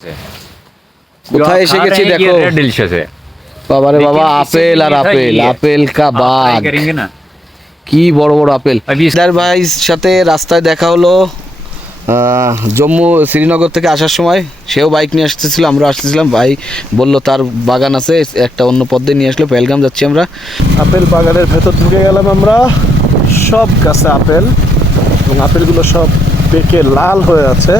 কোথায় এসে গেছি দেখো বাবা রে বাবা, আপেল আর আপেল, আপেল কা বাগ, কি বড় বড় আপেল। ইসলার ভাইয়ের সাথে রাস্তায় দেখা হলো জম্মু শ্রীনগর থেকে আসার সময়। সেও বাইক নিয়ে আসতেছিল, আমরা আসতেছিলাম। ভাই বললো তার বাগান আছে, একটা অন্য পথ দিয়ে নিয়ে আসলো। পেহেলগাম যাচ্ছি আমরা। আপেল বাগানের ভেতর ঢুকে গেলাম আমরা। সব গাছে আপেল, এবং আপেলগুলো সব পেকে লাল হয়ে আছে।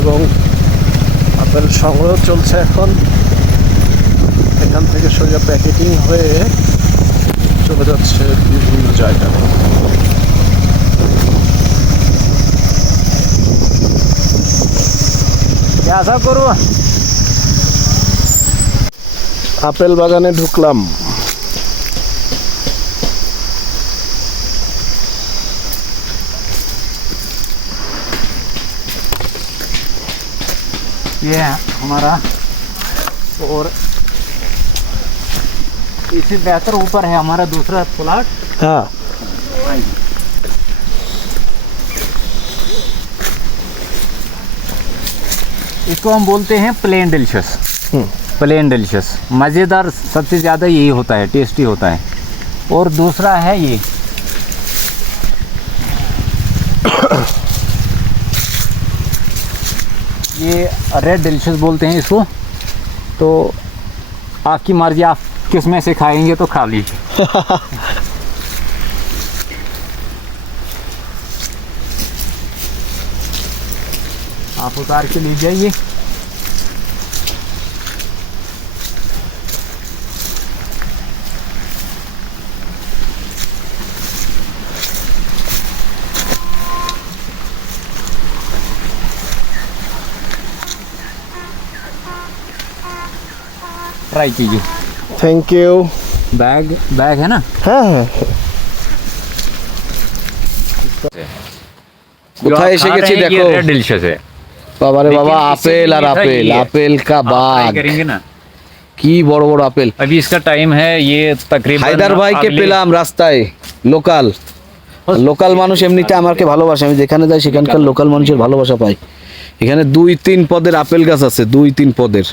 এবং আপেল সংগ্রহ চলছে এখন। এখান থেকে সোজা প্যাকেটিং হয়ে চলে যাচ্ছে বিভিন্ন জায়গায়। আপেল বাগানে ঢুকলাম। ये है हमारा, और इससे बेहतर ऊपर है हमारा दूसरा प्लॉट। हाँ, इसको हम बोलते हैं प्लेन डिलीशियस। प्लेन डिलीशियस मज़ेदार सबसे ज़्यादा यही होता है, टेस्टी होता है। और दूसरा है ये रेड डिलीशियस बोलते हैं इसको। तो आपकी मर्जी, आप किस में से खाएंगे तो खा लीजिए। आप उतार के ले जाइए। ट्राई कीजिए। Thank you. बैग बैग है ना। हाँ हाँ, কোথায় এসে গেছি দেখো डिलीशियस है। বাবা রে বাবা, আপেল আর আপেল, আপেল কা বাগ, करेंगे ना। কি বড় বড় আপেল। अभी इसका टाइम है, ये तकरीबन হায়দার ভাইকে পেলাম রাস্তায়, লোকাল লোকাল মানুষ এমনিতে আমাকে ভালোবাসে। আমি যেখানে যাই সেখানকার লোকাল মানুষের ভালোবাসা পাই। এখানে 2-3 পদের আপেল গাছ আছে, 2-3 পদের।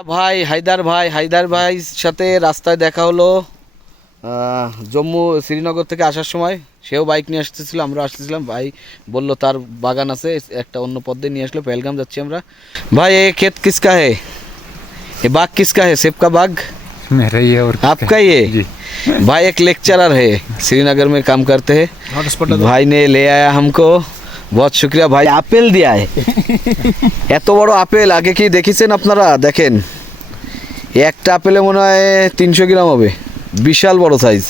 ভাই হায়দার ভাইয়ের সাথে রাস্তায় দেখা হলো জম্মু শ্রীনগর থেকে আসার সময়। সেও বাইক নিয়ে আসতেছিল, আমরা আসতেছিলাম। ভাই বললো তার বাগান আছে, একটা অন্য পথ দিয়ে নিয়ে আসলো। পেহেলগাম যাচ্ছি আমরা। ভাই ये खेत किसका है, ये बाग किसका है, सेब का बाग मेरा ये और आपका ही है? भाई एक लेक्चरर है, श्रीनगर में काम करते हैं। भाई ने ले आया हमको, बहुत शुक्रिया भाई। আপেল दिया है, এত বড় আপেল আগে কি দেখেছেন আপনারা? দেখেন, একটা আপেলে মনে হয় 300 গ্রাম হবে, বিশাল বড় সাইজ।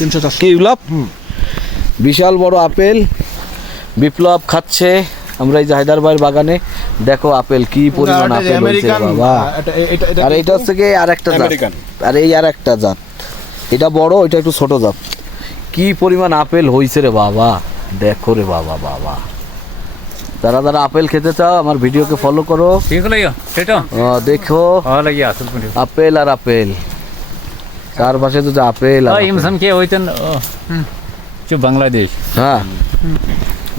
কি বিপ্লব, বিশাল বড় আপেল। বিপ্লব খাচ্ছে। আমরা এই যে হায়দার ভাইয়ের বাগানে দেখো আপেল, কি পরিমাণ আপেল হয়েছে বাবা। আর এটা হচ্ছে কি আর একটা জাত, আর এই আর একটা জাত, এটা বড়, এটা একটু ছোট জাত। কি পরিমাণ আপেল হয়েছে রে বাবা, দেখো রে বাবা বাবা। যারা যারা আপেল খেতে চাও আমার ভিডিওকে ফলো করো। ठीक लगे सेटो দেখো और लगे असल पुनी আপেল আর আপেল, চারপাশে তো আপেল আর আপেল। इंसान के होइतन जो बांग्लादेश হ্যাঁ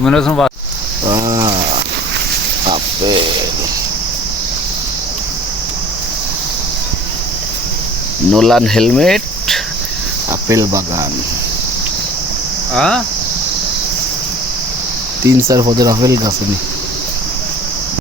मनोसम আপেল, নোলান হেলমেট, আপেল বাগান, हां 3-4 পদের আপেল গাছ।